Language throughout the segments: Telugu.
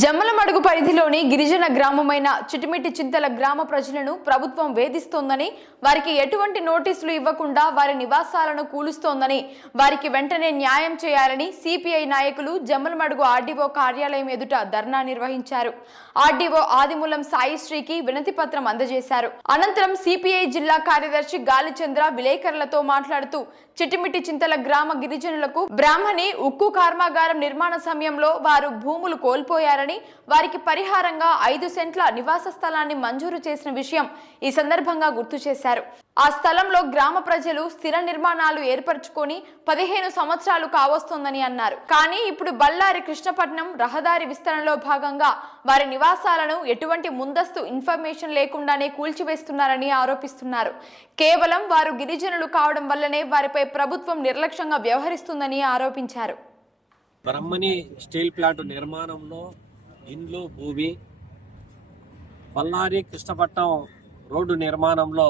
జమ్మలమడుగు పరిధిలోని గిరిజన గ్రామమైన చిటిమిటి చింతల గ్రామ ప్రజలను ప్రభుత్వం వేధిస్తోందని వారికి ఎటువంటి నోటీసులు ఇవ్వకుండా వారి నివాసాలను కూలుస్తోందని వారికి వెంటనే న్యాయం చేయాలని సిపిఐ నాయకులు జమ్మలమడుగు ఆర్డీఓ కార్యాలయం ఎదుట ధర్నా నిర్వహించారు. ఆర్డీఓ ఆదిమూలం సాయిశ్రీకి వినతి పత్రం అందజేశారు. అనంతరం సిపిఐ జిల్లా కార్యదర్శి గాలిచంద్ర విలేకరులతో మాట్లాడుతూ చిటిమిటి చింతల గ్రామ గిరిజనులకు బ్రాహ్మణి ఉక్కు కర్మాగారం నిర్మాణ సమయంలో వారు భూములు కోల్పోయారని వారికి పరిహారంగా ఐదు సెంట్ల నివాస స్థలాన్ని మంజూరు చేసిన విషయం ఈ సందర్భంగా గుర్తు చేశారు. ఆ స్థలంలో గ్రామ ప్రజలు స్థిర నిర్మాణాలు ఏర్పరచుకొని పదిహేను సంవత్సరాలు కావస్తోందని అన్నారు. కానీ ఇప్పుడు బళ్ళారి కృష్ణపట్నం రహదారి విస్తరణలో భాగంగా వారి నివాసాలను ఎటువంటి ముందస్తు ఇన్ఫర్మేషన్ లేకుండానే కూల్చివేస్తున్నారని ఆరోపిస్తున్నారు. కేవలం వారు గిరిజనులు కావడం వల్లనే వారిపై ప్రభుత్వం నిర్లక్ష్యంగా వ్యవహరిస్తుందని ఆరోపించారు. బ్రహ్మణి స్టీల్ ప్లాంట్ నిర్మాణంలో ఇండ్లు భూమి బళ్ళారి కృష్ణపట్నం రోడ్డు నిర్మాణంలో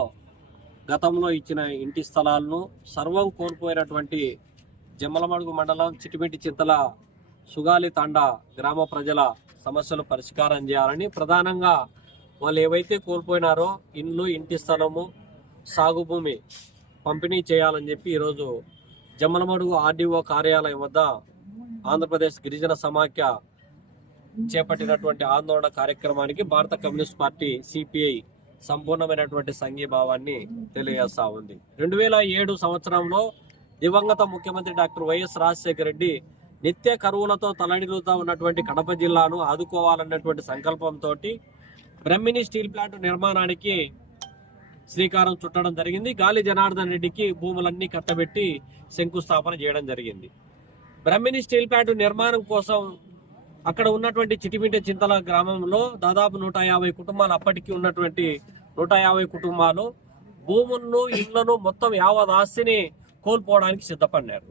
గతంలో ఇచ్చిన ఇంటి స్థలాలను సర్వం కోల్పోయినటువంటి జమ్మలమడుగు మండలం చిటిమిటి చింతల సుగాలి తాండా గ్రామ ప్రజల సమస్యలు పరిష్కారం చేయాలని ప్రధానంగా వాళ్ళు ఏవైతే కోల్పోయినారో ఇండ్లు ఇంటి స్థలము సాగు భూమి పంపిణీ చేయాలని చెప్పి ఈరోజు జమ్మలమడుగు ఆర్డీఓ కార్యాలయం వద్ద ఆంధ్రప్రదేశ్ గిరిజన సమాఖ్య చేపట్టినటువంటి ఆందోళన కార్యక్రమానికి భారత కమ్యూనిస్ట్ పార్టీ సిపిఐ సంపూర్ణమైనటువంటి సంఘీభావాన్ని తెలియజేస్తా ఉంది. రెండు వేల ఏడు సంవత్సరంలో దివంగత ముఖ్యమంత్రి డాక్టర్ వైఎస్ రాజశేఖర రెడ్డి నిత్య కరువులతో తలడిల్లుతా ఉన్నటువంటి కడప జిల్లాను ఆదుకోవాలన్నటువంటి సంకల్పంతో బ్రహ్మిణి స్టీల్ ప్లాంట్ నిర్మాణానికి శ్రీకారం చుట్టడం జరిగింది. గాలి జనార్దన్ రెడ్డికి భూములన్నీ కట్టబెట్టి శంకుస్థాపన చేయడం జరిగింది. బ్రహ్మిణి స్టీల్ ప్లాంట్ నిర్మాణం కోసం అక్కడ ఉన్నటువంటి చిటిమిటి చింతల గ్రామంలో దాదాపు నూట యాభై కుటుంబాలు అప్పటికి ఉన్నటువంటి నూట యాభై కుటుంబాలు భూములను ఇళ్ళను మొత్తం యావత్ ఆస్తిని కోల్పోవడానికి సిద్ధపడినారు.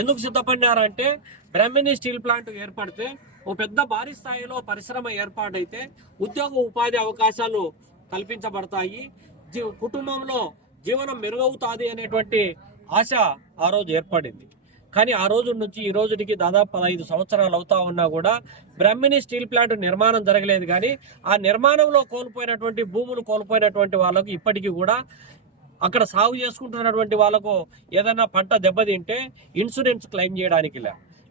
ఎందుకు సిద్ధపడినారంటే బ్రహ్మిణి స్టీల్ ప్లాంట్ ఏర్పడితే ఓ పెద్ద భారీ స్థాయిలో పరిశ్రమ ఏర్పాటైతే ఉద్యోగ ఉపాధి అవకాశాలు కల్పించబడతాయి. కుటుంబంలో జీవనం మెరుగవుతుంది అనేటువంటి ఆశ ఆ రోజు ఏర్పడింది. కానీ ఆ రోజు నుంచి ఈ రోజుకి దాదాపు పదహైదు సంవత్సరాలు అవుతా ఉన్నా కూడా బ్రహ్మిణి స్టీల్ ప్లాంట్ నిర్మాణం జరగలేదు కానీ ఆ నిర్మాణంలో కోల్పోయినటువంటి భూములు కోల్పోయినటువంటి వాళ్ళకు ఇప్పటికీ కూడా అక్కడ సాగు చేసుకుంటున్నటువంటి వాళ్ళకు ఏదైనా పంట దెబ్బతింటే ఇన్సూరెన్స్ క్లెయిమ్ చేయడానికి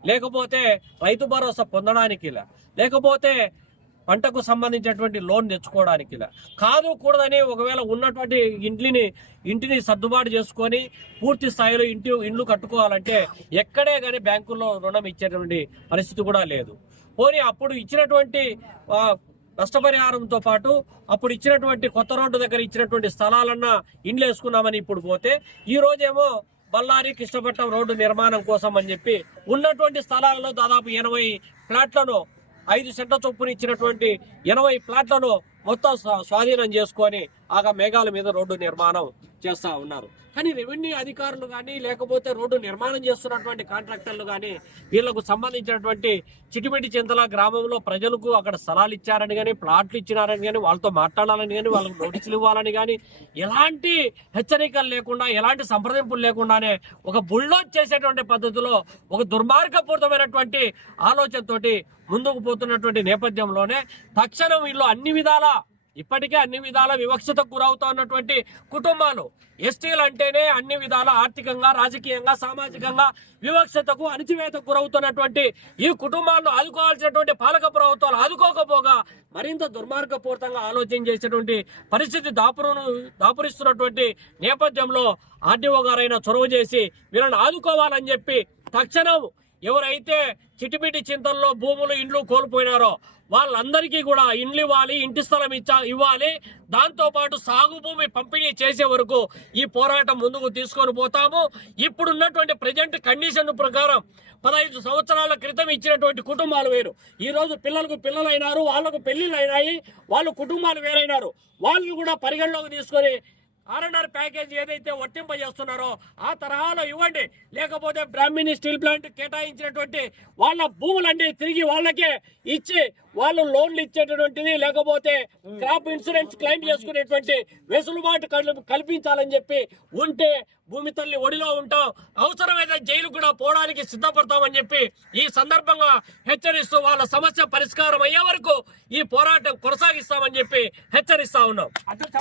లేకపోతే రైతు భరోసా పొందడానికి లేకపోతే పంటకు సంబంధించినటువంటి లోన్ తెచ్చుకోవడానికి కాదు కూడదని ఒకవేళ ఉన్నటువంటి ఇంటిని ఇంటిని సర్దుబాటు చేసుకొని పూర్తి స్థాయిలో ఇంటి ఇండ్లు కట్టుకోవాలంటే ఎక్కడే కానీ బ్యాంకుల్లో రుణం ఇచ్చేటువంటి పరిస్థితి కూడా లేదు. పోనీ అప్పుడు ఇచ్చినటువంటి నష్టపరిహారంతో పాటు అప్పుడు ఇచ్చినటువంటి కొత్త రోడ్డు దగ్గర ఇచ్చినటువంటి స్థలాలన్నా ఇండ్లు వేసుకున్నామని ఇప్పుడు పోతే ఈ రోజేమో బళ్ళారి కృష్ణపట్నం రోడ్డు నిర్మాణం కోసం అని చెప్పి ఉన్నటువంటి స్థలాలలో దాదాపు ఎనభై ప్లాట్లను ఐదు సెంట్ల చొప్పున ఇచ్చినటువంటి ఎనభై ప్లాట్లను మొత్తం స్వా- స్వాధీనం చేసుకొని ఆగా మేఘాల మీద రోడ్డు నిర్మాణం చేస్తూ ఉన్నారు. కానీ రెవెన్యూ అధికారులు కానీ లేకపోతే రోడ్డు నిర్మాణం చేస్తున్నటువంటి కాంట్రాక్టర్లు కానీ వీళ్ళకు సంబంధించినటువంటి చిటిమిటి చింతల గ్రామంలో ప్రజలకు అక్కడ స్థలాలు ఇచ్చారని కానీ ప్లాట్లు ఇచ్చినారని కానీ వాళ్ళతో మాట్లాడాలని కానీ వాళ్ళకు నోటీసులు ఇవ్వాలని కానీ ఎలాంటి హెచ్చరికలు లేకుండా ఎలాంటి సంప్రదింపులు లేకుండానే ఒక బుల్డోజ్ చేసేటువంటి పద్ధతిలో ఒక దుర్మార్గపూరితమైనటువంటి ఆలోచనతోటి ముందుకు పోతున్నటువంటి నేపథ్యంలోనే తక్షణం వీళ్ళు అన్ని విధాల ఇప్పటికే అన్ని విధాల వివక్షతకు గురవుతా ఉన్నటువంటి కుటుంబాలు ఎస్టీలు అంటేనే అన్ని విధాల ఆర్థికంగా రాజకీయంగా సామాజికంగా వివక్షతకు అణిచివేతకు గురవుతున్నటువంటి ఈ కుటుంబాలను ఆదుకోవాల్సినటువంటి పాలక ప్రభుత్వాలు ఆదుకోకపోగా మరింత దుర్మార్గపూరితంగా ఆలోచన చేసేటువంటి పరిస్థితి దాపురును దాపురిస్తున్నటువంటి నేపథ్యంలో ఆర్డీఓ గారైనా చొరవ చేసి వీళ్ళని ఆదుకోవాలని చెప్పి తక్షణం ఎవరైతే చిటిపిటి చింతల్లో భూములు ఇండ్లు కోల్పోయినారో వాళ్ళందరికీ కూడా ఇండ్లు ఇవ్వాలి ఇంటి స్థలం ఇచ్చా ఇవ్వాలి. దాంతోపాటు సాగు భూమి పంపిణీ చేసే వరకు ఈ పోరాటం ముందుకు తీసుకొని పోతాము. ఇప్పుడున్నటువంటి ప్రజెంట్ కండిషన్ ప్రకారం పదహైదు సంవత్సరాల క్రితం ఇచ్చినటువంటి కుటుంబాలు వేరు. ఈరోజు పిల్లలకు పిల్లలు వాళ్ళకు పెళ్ళిళ్ళు అయినాయి వాళ్ళు కుటుంబాలు వేరైనారు. వాళ్ళు కూడా పరిగణలోకి తీసుకొని ఆర్ఎన్ఆర్ ప్యాకేజ్ ఏదైతే వర్తింప చేస్తున్నారో ఆ తరహాలో ఇవ్వండి. లేకపోతే బ్రాహ్మిణి స్టీల్ ప్లాంట్ కేటాయించినటువంటి వాళ్ళ భూములన్నీ తిరిగి వాళ్ళకే ఇచ్చి వాళ్ళు లోన్లు ఇచ్చేటటువంటిది లేకపోతే క్రాప్ ఇన్సూరెన్స్ క్లెయిమ్ చేసుకునేటువంటి వెసులుబాటు కల్పించాలని చెప్పి ఉంటే భూమి తల్లి ఒడిలో ఉంటాం. అవసరమైతే జైలు కూడా పోవడానికి సిద్ధపడతామని చెప్పి ఈ సందర్భంగా హెచ్చరిస్తూ వాళ్ళ సమస్య పరిష్కారం అయ్యే వరకు ఈ పోరాటం కొనసాగిస్తామని చెప్పి హెచ్చరిస్తా ఉన్నాం.